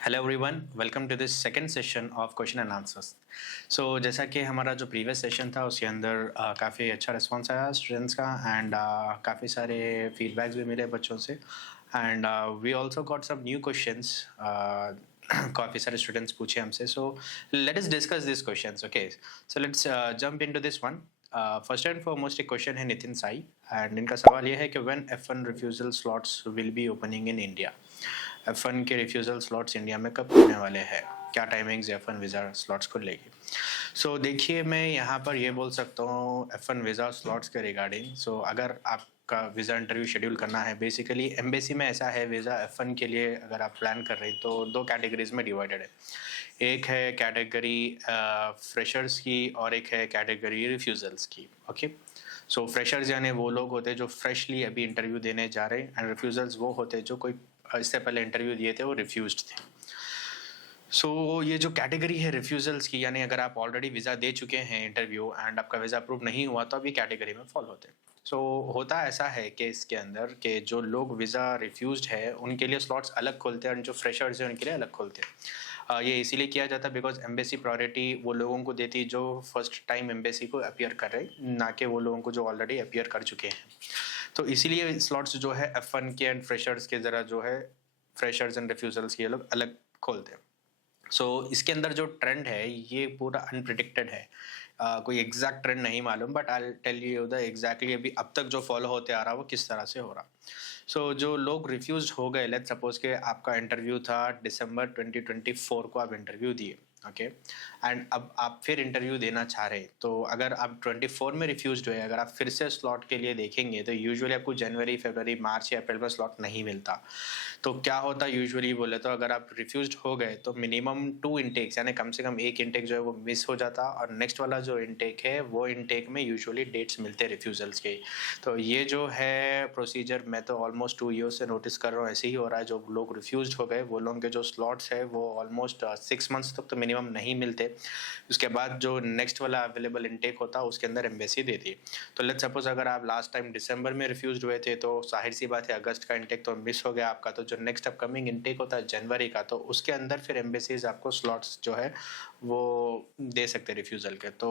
Hello everyone, welcome to this second session of question and answers. So जैसा कि हमारा जो प्रीवियस सेशन था उसके अंदर काफ़ी अच्छा रिस्पांस आया स्टूडेंट्स का एंड काफ़ी सारे फीडबैक्स भी मिले बच्चों से and we also got some new questions. काफ़ी सारे स्टूडेंट्स पूछे हमसे, so let us discuss this questions. Okay, so let's jump into this one. First and foremost एक क्वेश्चन है नितिन साई एंड इनका सवाल ये है कि when F1 refusal slots will be opening in India. F1 के रिफ्यूजल स्लॉट्स इंडिया में कब खुलने वाले हैं, क्या टाइमिंग्स F1 वीज़ा स्लॉट्स खुलेगी। सो देखिए, मैं यहाँ पर ये बोल सकता हूँ F1 वीज़ा स्लॉट्स के रिगार्डिंग। सो अगर आपका वीज़ा इंटरव्यू शेड्यूल करना है, बेसिकली एम्बेसी में ऐसा है, वीज़ा F1 के लिए अगर आप प्लान कर रहे हैं तो दो कैटेगरीज में डिवाइडेड है। एक है कैटेगरी फ्रेशर्स की और एक है कैटेगरी रिफ्यूजल्स की। ओके, सो फ्रेशर्स यानी वो लोग होते हैं जो फ्रेशली अभी इंटरव्यू देने जा रहे हैं एंड रिफ्यूजल्स वो होते हैं जो कोई इससे पहले इंटरव्यू दिए थे, वो रिफ्यूज्ड थे। ये जो कैटेगरी है रिफ्यूजल्स की, यानी अगर आप ऑलरेडी वीज़ा दे चुके हैं इंटरव्यू एंड आपका वीज़ा अप्रूव नहीं हुआ तो अब ये कैटेगरी में फॉलो होते हैं। होता ऐसा है कि इसके अंदर के जो लोग वीज़ा रिफ्यूज्ड है उनके लिए स्लॉट्स अलग खोलते हैं और जो फ्रेशर्स हैं उनके लिए अलग खोलते हैं। ये इसीलिए किया जाता है बिकॉज एम्बेसी प्रायोरिटी वो लोगों को देती जो फर्स्ट टाइम एम्बेसी को अपीयर कर रहे हैं, ना कि वो लोगों को जो ऑलरेडी अपीयर कर चुके हैं। तो इसीलिए स्लॉट्स जो है F1 के एंड फ्रेशर्स के ज़रा जो है फ्रेशर्स एंड रिफ्यूजल्स के ये लोग अलग खोलते हैं। इसके अंदर जो ट्रेंड है ये पूरा अनप्रिडिक्टेड है। कोई एग्जैक्ट ट्रेंड नहीं मालूम, but I tell you the exactly अभी अब तक जो फॉलो होते आ रहा है वो किस तरह से हो रहा। जो लोग रिफ्यूज हो गए, लेट्स सपोज के आपका इंटरव्यू था दिसंबर 2024 को, आप इंटरव्यू दिए। ओके, एंड अब आप फिर इंटरव्यू देना चाह रहे हैं, तो अगर आप 24 में रिफ्यूज्ड हुए, अगर आप फिर से स्लॉट के लिए देखेंगे तो यूजुअली आपको जनवरी, फरवरी, मार्च या अप्रैल में स्लॉट नहीं मिलता। तो क्या होता है यूजुअली बोले तो, अगर आप रिफ्यूज्ड हो गए तो मिनिमम 2 इंटेक्स यानी कम से कम एक इंटेक जो है वो मिस हो जाता, और नेक्स्ट वाला जो इंटेक है वो इंटेक में यूजुअली डेट्स मिलते हैं रिफ्यूजल्स के। तो ये जो है प्रोसीजर मैं तो ऑलमोस्ट 2 ईयर्स से नोटिस कर रहा हूँ, ऐसे ही हो रहा है। जो लोग रिफ्यूज्ड हो गए वो लोगों के जो स्लॉट्स है वो ऑलमोस्ट 6 मंथ्स तक तो मिनिमम नहीं मिलते। उसके बाद जो नेक्स्ट वाला अवेलेबल इंटेक होता है उसके अंदर एम्बेसी देती है। तो लेट्स सपोज अगर आप लास्ट टाइम दिसंबर में रिफ्यूज्ड हुए थे तो जाहिर सी बात है अगस्त का इंटेक तो मिस हो गया आपका। तो जो नेक्स्ट अपकमिंग इंटेक होता है जनवरी का, तो उसके अंदर फिर एम्बेसीज आपको स्लॉट्स जो है वो दे सकते हैं रिफ्यूज़ल के। तो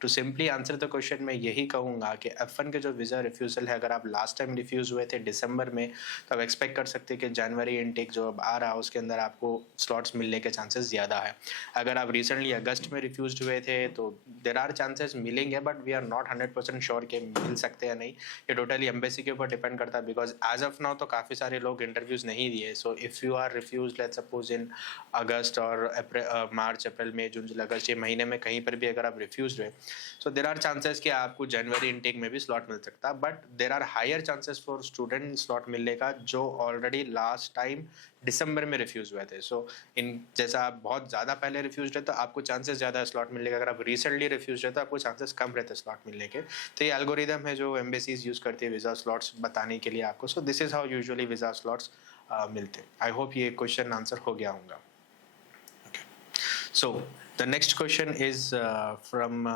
to simply answer the question मैं यही कहूँगा कि F1 के जो वीज़ा रिफ्यूज़ल है, अगर आप लास्ट टाइम रिफ्यूज़ हुए थे दिसंबर में, तो आप एक्सपेक्ट कर सकते हैं कि जनवरी इंटेक जो अब आ रहा है उसके अंदर आपको स्लॉट्स मिलने के चांसेस ज़्यादा है। अगर आप रिसेंटली अगस्त में रिफ्यूज्ड हुए थे तो देर आर चांसेस मिलेंगे, but we are not 100% sure कि मिल सकते हैं नहीं। ये टोटली एम्बेसी के ऊपर डिपेंड करता है, बिकॉज एज ऑफ नाउ तो काफ़ी सारे लोग इंटरव्यूज़ नहीं दिए। So if you are refuse let's suppose in अगस्त और मार्च, अप्रैल, मई, जून, जुलाई, अगस्त, ये महीने में कहीं पर भी अगर आप रिफ्यूज हुए, सो देर आर चांसेस कि आपको जनवरी इनटेक में भी स्लॉट मिल सकता है। But there are higher chances for student slot मिलने का जो ऑलरेडी लास्ट टाइम दिसंबर में रिफ्यूज हुए थे। इन जैसा आप बहुत ज़्यादा पहले रिफ्यूज रहे तो आपको चांसेस ज़्यादा है स्लॉट मिलने का, अगर आप रिसेंटली रिफ्यूज रहे तो आपको चांसेस कम रहते हैं स्लॉट मिलने के। तो ये एल्गोरिदम है जो एम्बेसीज यूज़ करती है वीज़ा स्लॉट्स बताने के लिए आपको। So this is how usually visa slots मिलते हैं। आई होप ये क्वेश्चन आंसर हो गया होगा। So the next question is from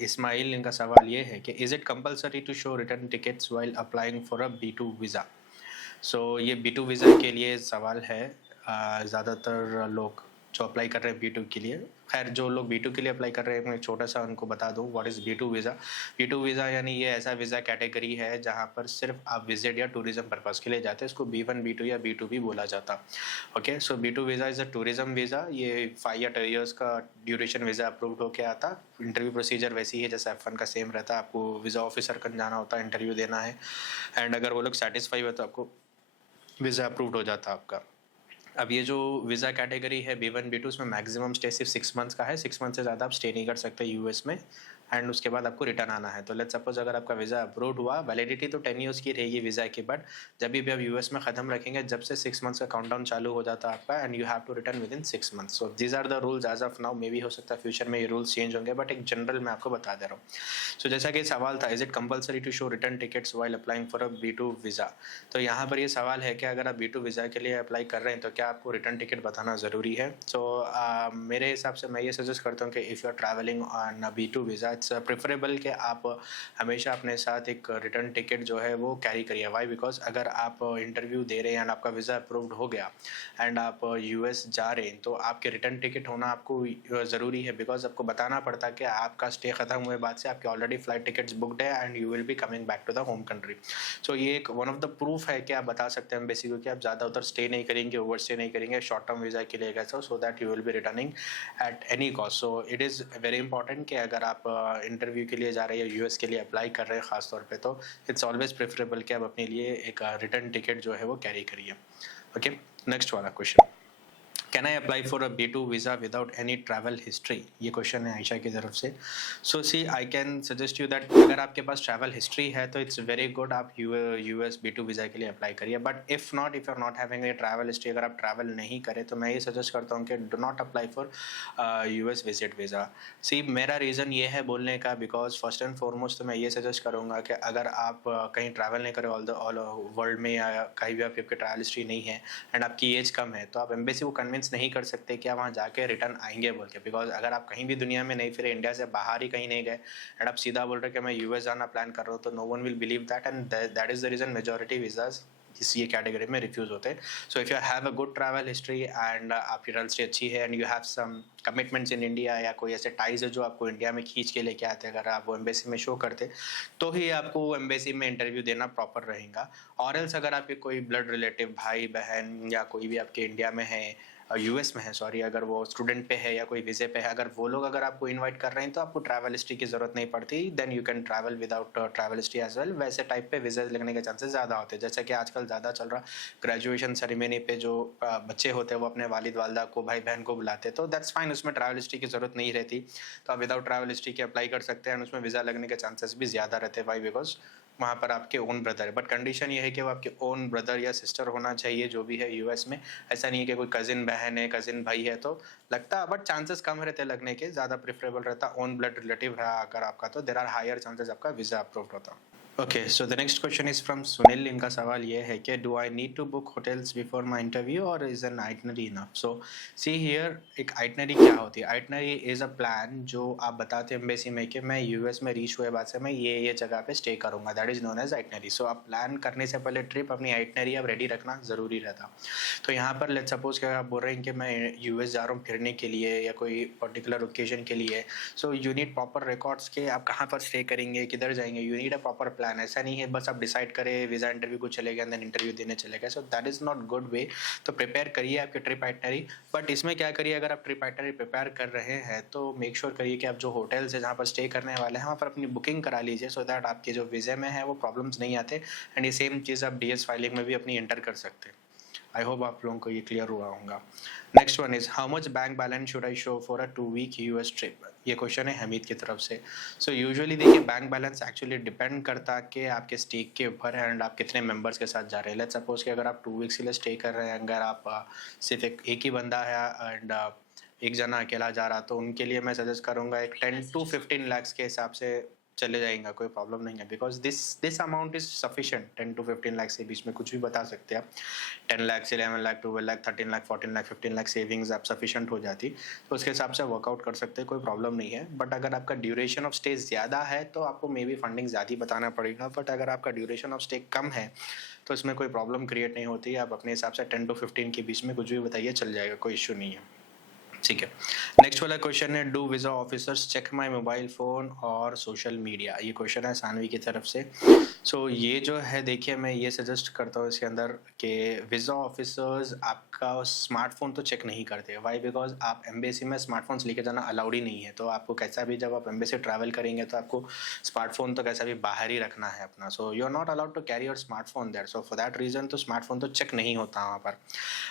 Ismail. इनका सवाल ये है कि is it compulsory to show return tickets while applying for a B2 visa. ये B2 वीज़ा के लिए सवाल है। ज़्यादातर लोग जो अप्लाई कर रहे हैं B2 के लिए, खैर जो लोग B2 के लिए अप्लाई कर रहे हैं मैं छोटा सा उनको बता दूं what is B2 visa. B2 visa यानी ये ऐसा वीज़ा कैटेगरी है जहां पर सिर्फ आप विजिट या टूरिज्म पर्पज़ के लिए जाते हैं। इसको B1, B2 या B2 भी बोला जाता। Okay, B2 visa is a tourism visa. ये 5 या 10 ईयर्स का ड्यूरेशन वीज़ा अप्रूव्ड होकर आता। इंटरव्यू प्रोसीजर वैसी है जैसे F1 का सेम रहता है। आपको वीज़ा ऑफिसर का जाना होता है, इंटरव्यू देना है, एंड अगर वो लोग सेटिस्फाई हुए तो आपको वीज़ा अप्रूव्ड हो जाता आपका। अब ये जो वीज़ा कैटेगरी है B1, B2, उसमें मैक्सिमम स्टे सिर्फ 6 मंथ्स का है। 6 मंथ से ज़्यादा आप स्टे नहीं कर सकते यूएस में, एंड उसके बाद आपको रिटर्न आना है। तो लेट्स सपोज अगर आपका वीज़ा अप्रूव्ड हुआ, वैलिडिटी तो 10 ईयर्स की रहेगी वीज़ा की, बट जब भी आप यूएस में ख़त्म रखेंगे जब से 6 मंथ्स का काउंटडाउन चालू हो जाता है आपका, and you have to return within 6 months. So these are the rules as of now. Maybe हो सकता है फ्यूचर में ये रूल्स चेंज होंगे, बट एक जनरल मैं आपको बता दे रहा हूँ। जैसा कि सवाल था, is it compulsory to show return tickets while applying for a B2 visa. तो यहाँ पर ये सवाल है कि अगर आप B2 वीज़ा के लिए अप्लाई कर रहे हैं तो क्या आपको रिटर्न टिकट बताना ज़रूरी है। मेरे हिसाब से मैं ये सजेस्ट करता हूँ कि if you are travelling on B2 visa, it's preferable कि आप हमेशा अपने साथ एक रिटर्न टिकट जो है वो कैरी करिए। वाई? बिकॉज अगर आप इंटरव्यू दे रहे हैं एंड आपका वीज़ा अप्रूव्ड हो गया एंड आप यूएस जा रहे हैं, तो आपके रिटर्न टिकट होना आपको ज़रूरी है, बिकॉज आपको बताना पड़ता है कि आपका स्टे ख़त्म हुए बाद से आपके ऑलरेडी फ्लाइट टिकट्स बुकड है and you will be coming back to the home country. So ये एक वन ऑफ द प्रूफ है कि आप बता सकते हैं एम्बेसी को कि आप ज़्यादा उधर स्टे नहीं करेंगे, ओवर स्टे नहीं करेंगे शॉर्ट टर्म वीज़ा के लिए कैसा, so that you will B returning at any cost. So it is very important कि अगर आप इंटरव्यू के लिए जा रहे हैं या यूएस के लिए अप्लाई कर रहे हैं ख़ास तौर पे, तो इट्स ऑलवेज प्रेफरेबल कि आप अपने लिए एक रिटर्न टिकट जो है वो कैरी करिए। ओके, नेक्स्ट वाला question, can I apply for a B2 visa without any travel history? ये क्वेश्चन है आयशा की तरफ से। So see I can suggest you that अगर आपके पास ट्रैवल हिस्ट्री है तो इट्स वेरी गुड, आप यूएस B2 वीज़ा के लिए अप्लाई करिए। But if not, if you are not having a travel history, अगर आप ट्रैवल नहीं करें तो मैं ये सजेस्ट करता हूँ कि do not apply for US visit visa. See मेरा रीज़न ये है बोलने का, बिकॉज फर्स्ट एंड फॉरमोस्ट तो मैं ये सजेस्ट करूँगा कि अगर आप कहीं ट्रैवल नहीं करें ऑल वर्ल्ड में, या कहीं भी आपकी ट्रैवल हिस्ट्री नहीं है एंड आपकी एज कम है, तो आप एम्बेसी को कन्विंस नहीं कर सकते कि आप वहाँ जाके रिटर्न आएंगे बोल के। बिकॉज अगर आप कहीं भी दुनिया में नहीं फिरे, इंडिया से बाहर ही कहीं नहीं गए एंड आप सीधा बोल रहे कि मैं यूएस जाना प्लान कर रहा हूँ, तो no one will believe that and that is the reason majority visas इस ये कैटेगरी में रिफ्यूज होते हैं। So if you have a good travel history and आपकी ट्रैवल हिस्ट्री अच्छी है and you have some commitments in India, या कोई ऐसे टाइज है जो आपको इंडिया में खींच के लेके आते हैं, अगर आप वो एम्बेसी में शो करते, तो ही आपको एम्बेसी में इंटरव्यू देना प्रॉपर रहेगा। और एल्स अगर आपके कोई ब्लड रिलेटिव भाई बहन या कोई भी आपके इंडिया में है, यूएस में है सॉरी, अगर वो स्टूडेंट पे है या कोई वीज़े पे है, अगर वो लोग अगर आपको इनवाइट कर रहे हैं तो आपको ट्रैवल हिस्ट्री की ज़रूरत नहीं पड़ती, then you can travel without travel history as well. वैसे टाइप पे वीज़ा लगने के चांसेस ज़्यादा होते हैं, जैसे कि आजकल ज़्यादा चल रहा ग्रेजुएशन सेरेमनी पे जो बच्चे होते हैं वो अपने वालिद वालदा को, भाई बहन को बुलाते हैं, तो दैट्स फाइन, उसमें ट्रैवल हिस्ट्री की ज़रूरत नहीं रहती। तो आप विदाउट ट्रैवल हिस्ट्री के अप्लाई कर सकते हैं एंड उसमें वीज़ा लगने के चांसेस भी ज़्यादा रहते हैं। वाई? बिकॉज वहाँ पर आपके ओन ब्रदर है, बट कंडीशन ये है कि वो आपके ओन ब्रदर या सिस्टर होना चाहिए जो भी है यूएस में। ऐसा नहीं है कि कोई कजिन बहन है, कजिन भाई है तो लगता, बट चांसेस कम रहते लगने के, ज़्यादा प्रेफरेबल रहता ओन ब्लड रिलेटिव रहा अगर आपका, तो देर आर हायर चांसेस आपका वीज़ा अप्रूव्ड होता। Okay, so the next question is from Sunil. इनका सवाल ये है कि do I need to book hotels before my interview और is an itinerary enough? So see here, एक आइटनरी क्या होती है? आइटनरी इज अ प्लान जो आप बताते हैं एम्बेसी में कि मैं यूएस में रीच हुए बाद से मैं ये जगह पे स्टे करूंगा, that is known as itinerary. So आप प्लान करने से पहले ट्रिप अपनी आइटनरी आप रेडी रखना ज़रूरी रहता। तो यहाँ पर लेट्स सपोज कि आप बोल रहे हैं कि मैं यूएस जा रहा हूँ फिरने के लिए या कोई पर्टिकुलर ओकेजन के लिए, so you need proper records के आप कहाँ पर स्टे करेंगे, किधर जाएंगे, you need a proper plan. ऐसा नहीं है बस आप डिसाइड करें वीज़ा इंटरव्यू को चले गए देन इंटरव्यू देने चले गए, so that is not good way. तो प्रिपेयर करिए आपके ट्रिप आइटनरी, बट इसमें क्या करिए, अगर आप ट्रिप आइटनरी प्रिपेयर कर रहे हैं तो मेक श्योर करिए कि आप जो होटल्स है जहाँ पर स्टे करने वाले हैं वहाँ पर अपनी बुकिंग करा लीजिए, सो दैट आपके जो वीज़े में है वो प्रॉब्लम्स नहीं आते एंड ये सेम चीज़ आप डीएस फाइलिंग में भी अपनी एंटर कर सकते हैं। आई होप आप लोगों को ये क्लियर हुआ होगा। Next one is how much bank balance should I show for a 2 week US trip? ये क्वेश्चन है हमीद की तरफ से। सो यूजुअली देखिए बैंक बैलेंस एक्चुअली डिपेंड करता है कि आपके स्टेक के ऊपर है एंड आप कितने मेंबर्स के साथ जा रहे हैं। लेट्स सपोज कि अगर आप 2 वीक्स के लिए स्टे कर रहे हैं, अगर आप सिर्फ एक ही बंदा है एंड एक जना अकेला जा रहा, तो उनके लिए मैं सजेस्ट करूंगा एक 10 to 15 lakhs के हिसाब से चले जाएगा, कोई प्रॉब्लम नहीं है, because this amount is sufficient. 10 to 15 lakhs के बीच में कुछ भी बता सकते हैं आप। 10 lakhs, 11 लाख, 12 लाख, 13 लाख, 14 लाख, 15 लाख सेविंग्स आप सफिशिएंट हो जाती, तो उसके हिसाब से वर्कआउट कर सकते हैं, कोई प्रॉब्लम नहीं है। बट अगर आपका ड्यूरेशन ऑफ स्टे ज़्यादा है तो आपको मे बी फंडिंग ज़्यादा बताना पड़ेगा, बट अगर आपका ड्यूरेशन ऑफ स्टे कम है तो इसमें कोई प्रॉब्लम क्रिएट नहीं होती। आप अपने हिसाब से 10 to 15 के बीच में कुछ भी बताइए, चल जाएगा, कोई इशू नहीं है। ठीक है, नेक्स्ट वाला क्वेश्चन है do visa officers check my mobile phone और सोशल मीडिया? ये क्वेश्चन है सानवी की तरफ से। सो ये जो है देखिए, मैं ये सजेस्ट करता हूँ इसके अंदर कि वीज़ा ऑफिसर्स आपका स्मार्टफोन तो चेक नहीं करते। वाई? बिकॉज आप एम्बेसी में स्मार्टफोन्स लेके जाना अलाउड ही नहीं है, तो आपको कैसा भी जब आप एम्बेसी ट्रैवल करेंगे तो आपको स्मार्टफोन तो कैसा भी बाहर ही रखना है अपना। So you are not allowed to carry your smartphone there, so for that reason तो स्मार्टफोन तो चेक नहीं होता वहाँ पर।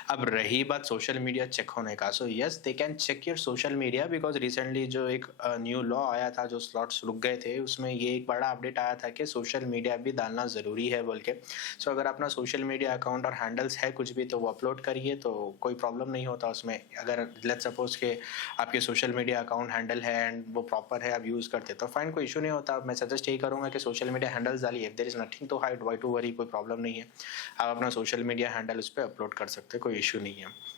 अब रही बात सोशल मीडिया चेक होने का, so yes they can check your social media, because recently जो एक न्यू लॉ आया था, जो स्लॉट्स रुक गए थे, उसमें ये एक बड़ा अपडेट आया था कि सोशल मीडिया भी डालना ज़रूरी है बोल के। सो अगर अपना सोशल मीडिया अकाउंट और हैंडल्स है कुछ भी तो वो अपलोड करिए, तो कोई प्रॉब्लम नहीं होता उसमें। अगर लेट्स सपोज के आपके सोशल मीडिया अकाउंट हैंडल है एंड वो प्रॉपर है, आप यूज़ करते तो फाइन, कोई इशू नहीं होता। मैं सजेस्ट यही करूँगा कि सोशल मीडिया हैंडल्स डालिए, if there is nothing to hide, why to worry, कोई प्रॉब्लम नहीं है। आप अपना सोशल मीडिया हैंडल उस पर अपलोड कर सकते हैं, कोई इशू नहीं है।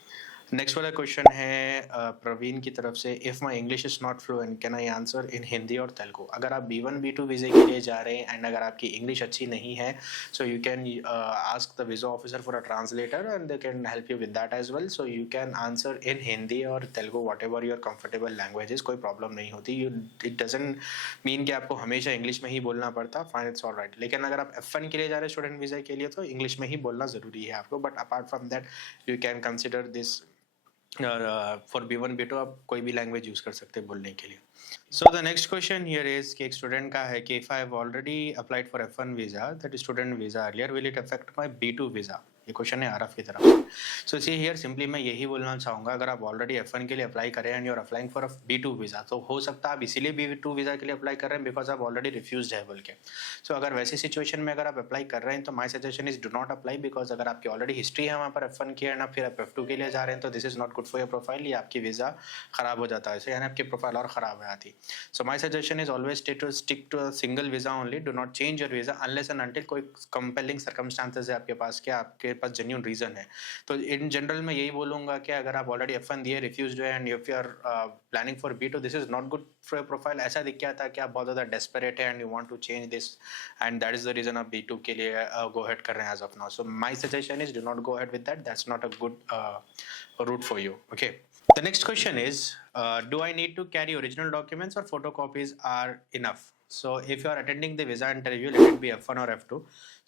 नेक्स्ट वाला क्वेश्चन है प्रवीण की तरफ से, if my English is not fluent can I answer in Hindi और तेलुगु? अगर आप B1 B2 वीज़े के लिए जा रहे हैं एंड अगर आपकी इंग्लिश अच्छी नहीं है, so you can ask the visa officer for a translator and they can help you with that as well. So you can answer in Hindi और Telugu, whatever your comfortable languages, कोई प्रॉब्लम नहीं होती। You it doesn't mean कि आपको हमेशा English में ही बोलना पड़ता, फाइन, इट्स ऑलराइट। लेकिन अगर आप F1 के लिए जा रहे हैं स्टूडेंट वीज़ा के लिए, तो इंग्लिश में ही बोलना ज़रूरी है आपको। But apart from that you can consider this for B1 B2 आप कोई भी लैंग्वेज यूज कर सकते हैं बोलने के लिए। सो the next question here is कि एक स्टूडेंट का है कि if I have already applied for F1 visa, that student visa earlier, will it affect my B2 visa? ये क्वेश्चन है आरफ की तरफ से। सो सी हियर सिंपली मैं यही बोलना चाहूँगा, अगर आप ऑलरेडी F1 के लिए अप्लाई करें and you are applying for B2 visa, तो हो सकता है आप इसीलिए B2 वीजा के लिए अप्लाई कर रहे हैं बिकॉज आप ऑलरेडी रिफ्यूज्ड है बोल के। सो अगर वैसी सिचुएशन में अगर आप अप्लाई कर रहे हैं तो my suggestion is do not apply, because अगर आपकी ऑलरेडी हिस्ट्री है वहाँ पर F1 की एंड फिर आप F2 के लिए जा रहे हैं, तो this is not good for your profile, ये आपकी वीजा खराब हो जाता है, so यानी आपकी प्रोफाइल और खराब है आती। So my suggestion is always stick to a single visa only, do not change your visa unless and until कोई कंपेलिंग सर्कमस्टांसेस है आपके पास, क्या आपके पास जेन्युइन रीजन है। तो इन जनरल मैं यही बोलूंगा कि अगर आप ऑलरेडी F1 दिए, रिफ्यूज्ड है and if you are planning for B2, this is not good for your profile. ऐसा दिख गया था कि आप बहुत ज्यादा डेस्परेट है and you want to change this and that is the reason आप B2 के लिए गो अहेड कर रहे हैं as of now. So my suggestion is do not go ahead with that, that's not a good route for you. Okay. The next question is, do I need to carry original documents or photocopies are enough? So if you are attending the visa interview, let it be F1 or F2.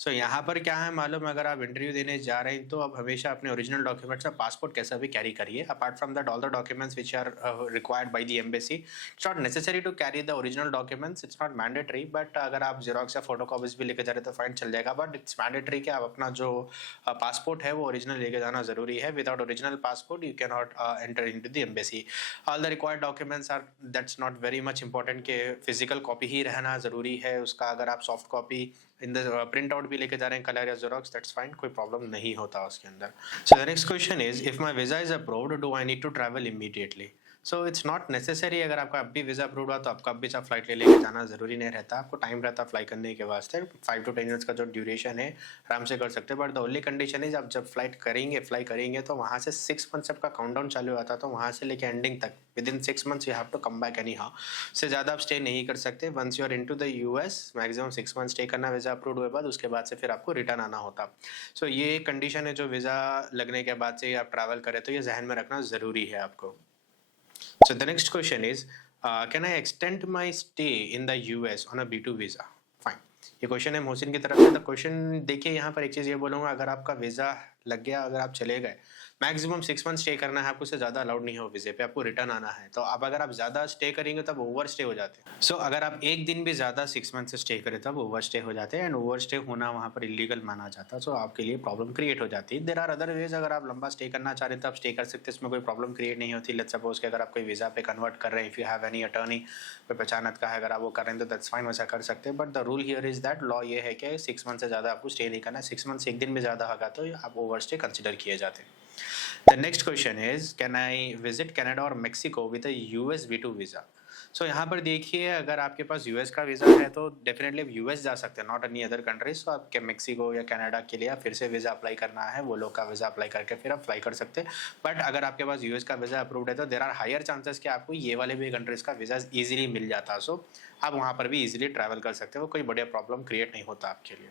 So यहाँ पर क्या है मालूम, अगर आप interview देने जा रहे हैं तो आप हमेशा अपने ओरिजिनल डॉक्यूमेंट्स, पासपोर्ट कैसा भी कैरी करिए। Apart from that all the documents which are required by the embassy, it's not necessary to carry the original documents, it's not mandatory. But अगर आप जेरोक्स या फोटोकॉपीज भी लेके जा रहे हैं तो फाइन चल जाएगा, बट इट्स मैंडेटरी कि आप अपना जो पासपोर्ट है वो ओरिजिनल लेके जाना जरूरी है। Without original passport you can not enter into the embassy. All the required documents are, that's not very much important कि फिजिकल कॉपी ही रहना जरूरी है उसका। अगर आप soft copy in the print out भी लेके जा रहे हैं कलर या जेरोक्स, दैट्स फाइन, कोई प्रॉब्लम नहीं होता उसके अंदर। So the next question is, if my visa is approved do I need to travel immediately? So it's not necessary. अगर आपका अब भी वीजा अप्रूव हुआ तो आपका अब भी फ्लाइट ले लेके जाना जरूरी नहीं रहता, आपको टाइम रहता फ्लाई करने के वास्ते। 5 to 10 मिनट्स का जो ड्यूरेशन है आराम से कर सकते हैं। But the only condition is, आप जब फ्लाई करेंगे तो वहाँ से 6 मंथ्स आपका काउंटडाउन चालू होता है, तो वहाँ से लेके एंडिंग तक within 6 months you have to come back anyhow. से ज़्यादा आप स्टे नहीं कर सकते। Once you are into the US maximum 6 month stay करना वीजा अप्रूव हुए बाद, उसके बाद से फिर आपको रिटर्न आना होता। सो ये कंडीशन है जो वीज़ा लगने के बाद से आप ट्रैवल करें तो ये जहन में रखना ज़रूरी है आपको। So the next question is, can I extend my stay in the US on a B2 visa? Fine. ये क्वेश्चन है मोहसिन की तरफ से। तो क्वेश्चन देखिए, यहाँ पर एक चीज़ ये बोलूँगा, अगर आपका वीज़ा लग गया, अगर आप चले गए, मैक्सिमम 6 मंथ स्टे करना है आपको, उससे ज़्यादा अलाउड नहीं हो वीज़े पे, आपको रिटर्न आना है। तो अब अगर आप ज़्यादा स्टे करेंगे तब ओवर स्टे हो जाते हैं। सो अगर आप एक दिन भी ज़्यादा 6 मंथ से स्टे करें तब ओवर स्टे हो जाते हैं, एंड ओवर स्टे होना वहाँ पर इलीगल माना जाता है। सो आपके लिए प्रॉब्लम क्रिएट हो जाती है। देयर आर अदर वेज, अगर आप लंबा स्टे करना चाह रहे हैं तो आप स्टे कर सकते हैं, इसमें कोई प्रॉब्लम क्रिएट नहीं होती। लेट्स सपोज कि अगर आप कोई वीज़ा पे कन्वर्ट कर रहे हैं, if you have any attorney, कोई पहचानत का है, अगर आप वो कर रहे हैं तो दैट्स फाइन, वैसा कर सकते हैं। But the rule here is that, law ये है कि 6 मंथ से ज़्यादा आपको स्टे नहीं करना। 6 मंथ से एक दिन भी ज़्यादा होगा तो आप ओवर स्टे कंसिडर किए जाते हैं। The next question is, can I visit Canada or Mexico with a US V2 visa? So यहाँ पर देखिए, अगर आपके पास US का वीज़ा है तो डेफिनेटली आप US जा सकते हैं, नॉट एनी अदर कंट्रीज। तो आपके मेक्सिको या कनाडा के लिए फिर से वीज़ा अप्लाई करना है, वो लोग का वीज़ा अप्लाई करके फिर आप अप्लाई कर सकते हैं। बट अगर आपके पास US का वीज़ा अप्रूव्ड है तो देर आर हायर चांसेस कि आपको ये वाले भी कंट्रीज का वीज़ा ईजिली मिल जाता है। सो आप वहाँ पर भी ईजिली ट्रैवल कर सकते हो, कोई बढ़िया प्रॉब्लम क्रिएट नहीं होता आपके लिए।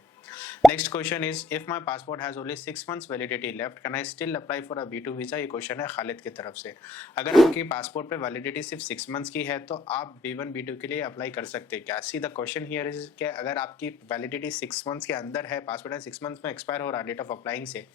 Next question is, if my passport has only 6 months validity left can I still apply for a B2 visa? ये क्वेश्चन है खालिद की तरफ से। अगर आपके पासपोर्ट पे वैलिडिटी सिर्फ 6 मंथ्स की है तो आप B1 B2 के लिए अप्लाई कर सकते हैं क्या? See the question here is कि अगर आपकी वैलिडिटी 6 मंथ्स के अंदर है, पासपोर्ट 6 मंथ्स में एक्सपायर हो रहा है डेट ऑफ अप्लाइंग से,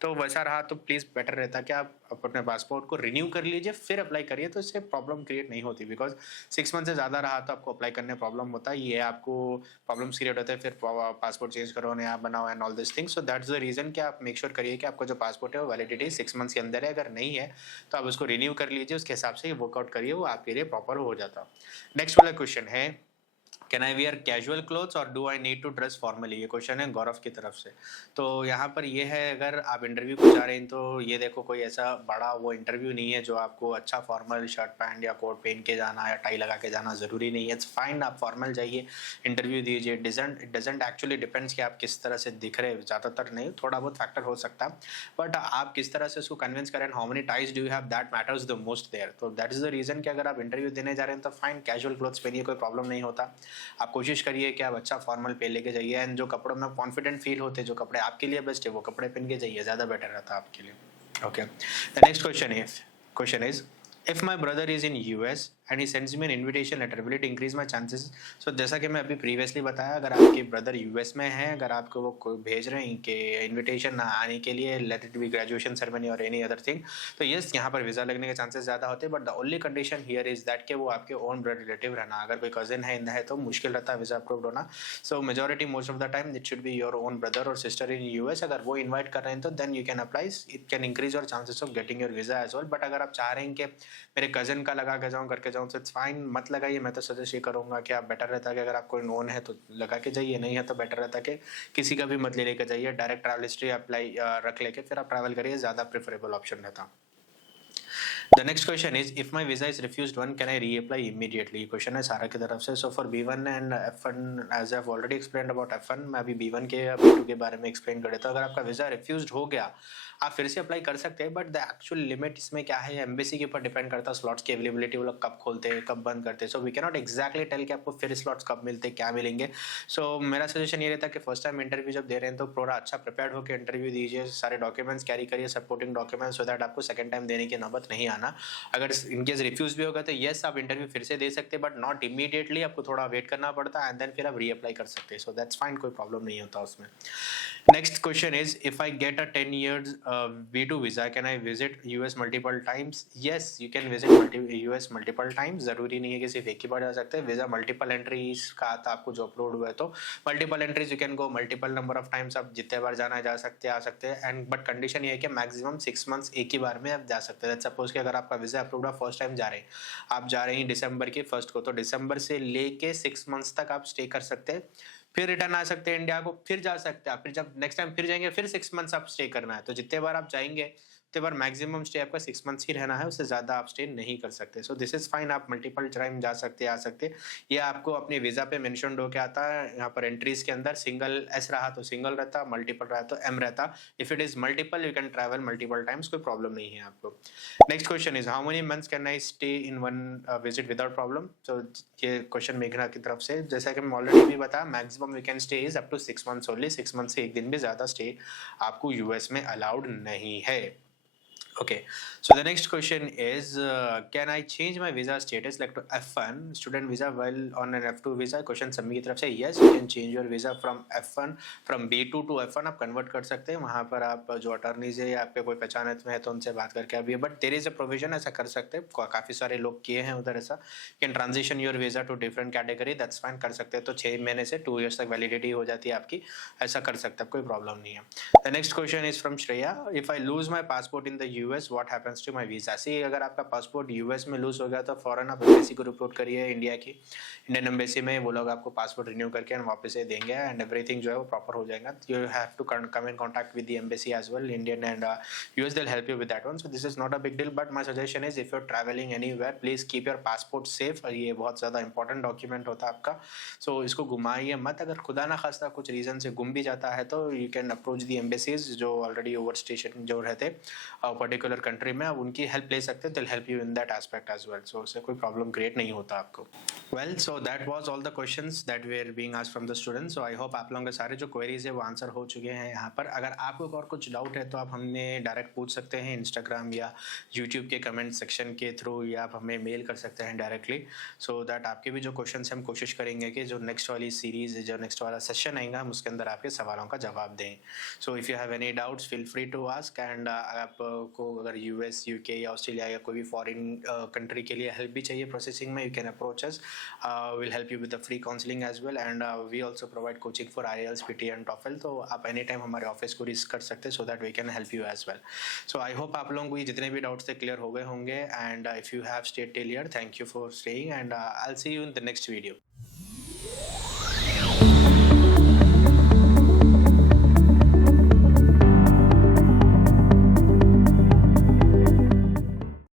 तो वैसा रहा तो प्लीज बेटर रहता कि आप अपने पासपोर्ट को रिन्यू कर लीजिए फिर अप्लाई करिए, तो इससे प्रॉब्लम क्रिएट नहीं होती। बिकॉज 6 मंथ से ज़्यादा रहा तो आपको अप्लाई करने प्रॉब्लम होता है, ये आपको प्रॉब्लम्स क्रिएट होते हैं, फिर पासपोर्ट चेंज करो, नया बनाओ and all this things. So that's the reason कि आप मेक श्योर करिए कि आपका जो पासपोर्ट है वो वैलिडिटी 6 मंथ्स के अंदर है। अगर नहीं है तो आप उसको रिन्यू कर लीजिए, उसके हिसाब से वर्कआउट करिए, वो आपके लिए प्रॉपर हो जाता। नेक्स्ट वाला क्वेश्चन है, can I wear casual clothes और do I need to dress formally, ये क्वेश्चन है गौरव की तरफ से। तो यहाँ पर ये है, अगर आप इंटरव्यू को जा रहे हैं तो ये देखो कोई ऐसा बड़ा वो इंटरव्यू नहीं है जो आपको अच्छा फॉर्मल शर्ट पैंट या कोट पहन के जाना या टाई लगा के जाना ज़रूरी नहीं है। इट्स फाइन, आप फॉर्मल जाइए, इंटरव्यू दीजिए। इट डजेंट एक्चुअली डिपेंड्स कि आप किस तरह से दिख रहे हैं, ज़्यादातर नहीं, थोड़ा बहुत फैक्टर हो सकता है, बट आप किस तरह से उसको कन्विंस करें, how many ties do you have, that matters the most there. तो दैट इज द रीज़न कि अगर आप इंटरव्यू देने जा रहे हैं तो फाइन, कैजुअल क्लोथ्स पहनिए, कोई प्रॉब्लम नहीं होता। आप कोशिश करिए कि आप अच्छा फॉर्मल पहन लेके जाइए, एंड जो कपड़ों में कॉन्फिडेंट फील होते हैं, जो कपड़े आपके लिए बेस्ट है, वो कपड़े पहन के जाइए, ज़्यादा बेटर रहता है आपके लिए। Okay, the next question is if my brother is in US and he sends me an invitation letter, will it increase my chances? So जैसा कि मैं अभी प्रीवियसली बताया, अगर आपके ब्रदर यूएस में हैं, अगर आपको वो भेज रहे हैं कि इनविटेशन आने के लिए, let it be graduation ceremony और एनी अदर थिंग, तो यस, यहाँ पर वीज़ा लगने के चांसेस ज़्यादा होते हैं, but the only condition here is that कि वो आपके ओन ब्लड रिलेटिव रहना। अगर कोई कजिन है इन है तो मुश्किल रहता है वीज़ा अप्रूव्ड होना। So majority most of the time it should be your own brother और सिस्टर इन यूएस। अगर वो इन्वाइट कर रहे हैं तो then you can apply, it can increase your chances of getting your visa as well. But अगर आप चाह रहे हैं कि मेरे कज़न का लगा के जाऊँ, करके जाऊँ, तो इट्स फाइन, मत लगाइए। मैं तो सजेस्ट ये करूँगा कि आप, बेटर रहता है कि अगर आपको नोन है तो लगा के जाइए, नहीं है तो बेटर रहता है कि किसी का भी मत ले लेके जाइए, डायरेक्ट ट्रैवल हिस्ट्री अप्लाई रख लेके फिर आप ट्रैवल करिए, ज़्यादा प्रेफरेबल ऑप्शन रहता। The next question is, if my visa is refused one, can I reapply immediately? Question है सारा की तरफ से। So for B1 and F1, as I've already explained about F1, मैं अभी B1 के या B2 के बारे में एक्सप्लेन कर देता हूँ। अगर आपका वीज़ा रिफ्यूज्ड हो गया, आप फिर से अप्लाई कर सकते हैं, बट द एक्चुअल लिमिट इसमें क्या है, एम्बेसी के ऊपर डिपेंड करता है, स्लॉट्स की अवेलेबिलिटी, वो लोग कब खोलते हैं, कब बंद करते हैं। So we can not exactly tell कि आपको फिर स्लॉट्स कब मिलते हैं, क्या मिलेंगे। सो मेरा सजेशन ये रहता है कि फर्स्ट टाइम इंटरव्यू जब दे रहे हैं तो पूरा अच्छा प्रिपेयर्ड होकर इंटरव्यू दीजिए, सारे डॉक्यूमेंट्स कैरी करिए, सपोर्टिंग डॉक्यूमेंट्स, सो दैट आपको सेकंड टाइम देने की नौबत नहीं आना। अगर इनकेस रिफ्यूज भी होगा तो यस, आप इंटरव्यू फिर से दे सकते हैं, बट नॉट इमीडिएटली, आपको थोड़ा वेट करना पड़ता है, एंड देन फिर आप रीअप्लाई कर सकते हैं। सो दैट्स फाइन, कोई प्रॉब्लम नहीं होता उसमें। Next question is, if I get a 10 years B2 visa, can I visit US multiple times? Yes, you can visit US multiple times। जरूरी नहीं है कि सिर्फ एक ही बार जा सकते हैं। वीजा मल्टीपल एंट्रीज का आता है, आपको जो अपलोड हुआ है, तो multiple entries you can go multiple number of times, आप जितने बार जाना जा सकते हैं, आ सकते हैं। एंड बट कंडीशन ये है कि मैक्सिमम 6 months एक ही बार में आप जा सकते हैं। सपोज कि अगर आपका वीजा अप्रूव्ड है, फर्स्ट टाइम जा रहे हैं, आप जा रहे हैं दिसंबर के फर्स्ट को, तो दिसंबर से लेके 6 months तक आप स्टे कर सकते हैं, फिर रिटर्न आ सकते हैं इंडिया को, फिर जा सकते हैं आप, फिर जब नेक्स्ट टाइम फिर जाएंगे, फिर 6 months आप स्टे करना है। तो जितने बार आप जाएंगे उतने बार मैक्सिमम स्टे आपका 6 months ही रहना है, उससे ज़्यादा आप स्टे नहीं कर सकते। सो दिस इज़ फाइन, आप मल्टीपल टाइम जा सकते हैं, आ सकते हैं। ये आपको अपने वीज़ा पे मेंशन्ड होके आता है, यहाँ पर एंट्रीज के अंदर सिंगल एस रहा तो सिंगल रहता, मल्टीपल रहा तो एम रहता। If it is multiple, you can travel multiple times, कोई प्रॉब्लम नहीं है आपको। Next question is, how many months can I stay in one visit without problem? तो ये क्वेश्चन मेघना की तरफ से, जैसा कि मैं ऑलरेडी भी बताया, maximum we can stay is up to 6 months only. 6 months से एक दिन भी ज़्यादा स्टे आपको यूएस में अलाउड नहीं है। Okay, so the next question is, can I change my visa status like to F1 student visa while on an F2 visa? Question समी की तरफ से, yes, you can change your visa from F1 from B2 to F1, आप convert कर सकते हैं। वहाँ पर आप जो अटर्नीज है या आपके कोई पहचान में है तो उनसे बात करके अभी, but there is a provision, ऐसा कर सकते हैं, काफ़ी सारे लोग किए हैं उधर ऐसा। Can transition your visa to different category, that's fine, कर सकते हैं। तो 6 महीने से 2 years तक वैलिडिटी हो जाती है आपकी, ऐसा कर सकते हैं, कोई प्रॉब्लम नहीं है। The next question is from Shreya, if I lose my passport in the US, what happens to my visa? See, अगर आपका पासपोर्ट यूएस में लूज हो गया तो फौरन आप एम्बेसी को रिपोर्ट करिए, इंडिया की इंडियन एम्बेसी में, वो लोग आपको पासपोर्ट रिन्यू करके वापस से देंगे, एंड एवरीथिंग जो है वो प्रॉपर हो जाएगा। You have to come in contact with the embassy as well, Indian and US, they will help you with that one. So this is not a big deal, but my suggestion is, if you are travelling anywhere, please keep your passport safe, और ये बहुत ज़्यादा important document होता है आपका। सो इसको घुमाइए मत, अगर खुदा ना खास्ता कुछ रीज़न से गुम भी जाता है तो you can approach the embassies जो ऑलरेडी ओवर स्टेशन जो रहते पर्टिकुलर कंट्री में, आप उनकी हेल्प ले सकते हैं, they'll help you in that aspect as well. So उससे कोई प्रॉब्लम क्रिएट नहीं होता आपको। Well, so that was all the questions that were being asked from the students. So I hope आप लोगों के सारे जो क्वेरीज है वो आंसर हो चुके हैं यहाँ पर। अगर आपको और कुछ डाउट है तो आप हमें डायरेक्ट पूछ सकते हैं इंस्टाग्राम या यूट्यूब के कमेंट सेक्शन के थ्रू, या आप हमें मेल कर सकते हैं डायरेक्टली, सो दैट आपके भी जो क्वेश्चन हम कोशिश करेंगे कि जो नेक्स्ट वाली सीरीज, जो नेक्स्ट वाला सेशन आएगा, हम उसके अंदर आपके सवालों का जवाब दें। So if you have any doubts, feel free to ask. And आपको अगर यूएस, यूके या ऑस्ट्रेलिया या कोई भी फॉरेन कंट्री के लिए हेल्प भी चाहिए प्रोसेसिंग में, you can approach us, will help you with the free counselling as well. And we also provide coaching for IELTS, PT and TOEFL। तो आप एनी टाइम हमारे ऑफिस को रीच कर सकते हैं, so that we can help you as well. So I hope आप लोगों को जितने भी डाउट्स थे क्लियर हो गए होंगे। And if you have stayed till here, thank you for staying, and I will see you in the next video.